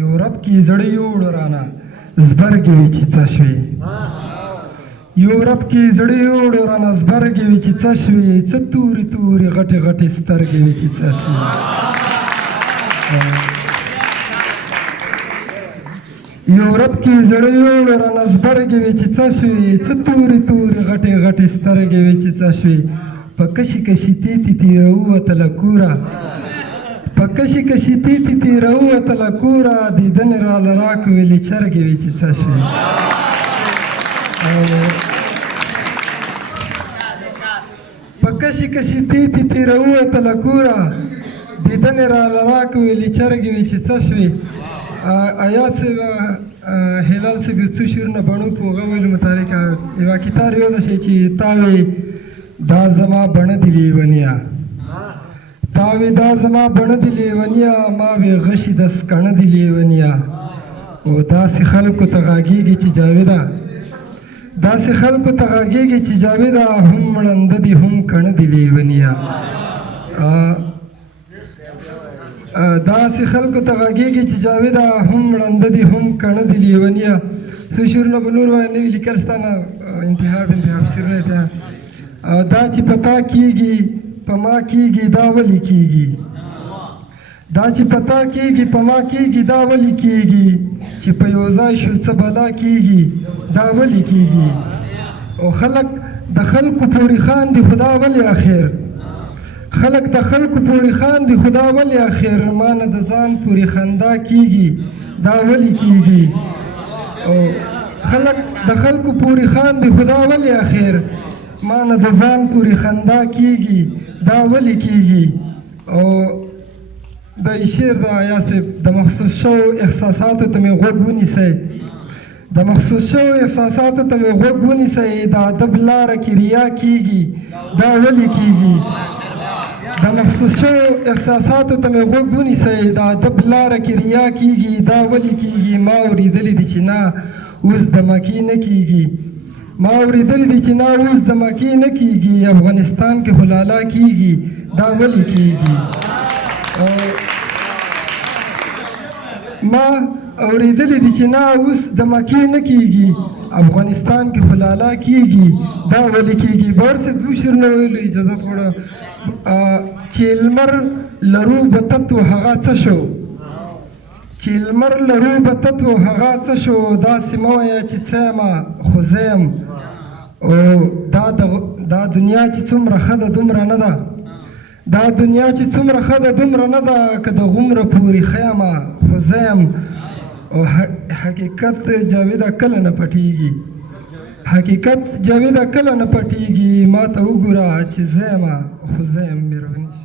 یورپ کې زړه یوړ رانه زبرګې وي چې څه شوې یورپ کې زړه یوړ رانه زبرګې وي چې څه شوې څه تورې تورې غټې غټې سترګې وي چې څه شوې یورپ کې زړه یوړ رانه زبرګې وي چې څه شوې څه تورې تورې غټې غټې سترګې وي چې څه شوې په کشي کشي تیتې راووتله کوره په کشي کشي تیتې راووتله کوره دیدنې راله راکویلې چرګې وي چې څه شوې په کشي کشي تیتې راووتله کوره دیدنې راله راکویلې چرګې وي چې څه شوې آیات صاحب هلال صاحب یو څو شعرونه بڼو په هغه ویلو متعلق یوه کتار یاده شي چې تا وې دا زما بڼه دي لیونیه تا وې دا زما بڼه دي لیونیه ما وې غشي د سکڼه دي لیونیه او داسې خلکو ته غږېږي چې جاویده داسې خلکو ته غږېږي چې جاویده هم مړنده دي هم کڼه دي لیونیه داسې خلکو ته غږېږي چې جاویده هم مړنده دي هم کڼه دي لیونیه څو شعرونه به نور باندې نوي لیکل ستا نه انتها شعرونه ته دا چې په تا کېږي په ما کېږي دا ولې کېږي دا چې په تا کېږي په ما کېږي دا ولې کېږي چې په یو ځای شو څه بلا کېږي دا ولې کېږي او خلک د خلکو پورې خاندي خدا ولې اخر خلک د خلکو پورې خاندي خدا ولې اخر ما نه د ځان پورې خندا کېږي دا ولې کېږي او خلک د خلکو پورې خاندي خدا ولې اخر ما نه د ځان پورې خندا کېږي دا ولې کېږي او د شعر د آیات صاحب د مخصوص شوو احساساتو ته مې غوږ ونیسئ د مخصوص شوو احساساتو ته مې غوږ ونیسئ د ادب لاره کې ریا کېږي دا ولې کېږي د مخصوص شوو احساساتو ته مې غوږ ونیسئ د ادب لاره کې ریا کېږي دا ولې کېږي ما اورېدلي دي چې نه اوس د مکې نه کېږي ما اورېدلي دي چې نه اوس د مکې نه کېږي افغانستان کې خو لالا کېږي دا ولې کېږي ما اورېدلي دي چې نه اوس د مکې نه کېږي افغانستان کې خو لالا کېږي دا ولې کېږي باور صاحب دوه شعرونه ویلو اجازه غواړم چې لمر لرو به تتو هغه څه شو چې لمر لرو به تتو هغه څه شو داسې مه وایه چې څه یمه خو زه یم او دا دنیا چې څومره ښه ده دومره نه ده دا دنیا چې څومره ښه ده دومره نه ده که د غومره پورې ښه یمه خو زه یم او حقیقت جاویده کله نه پټېږي حقیقت جاویده کله نه پټېږي ما ته وګوره چې زه یمه خو زه یم مهرباني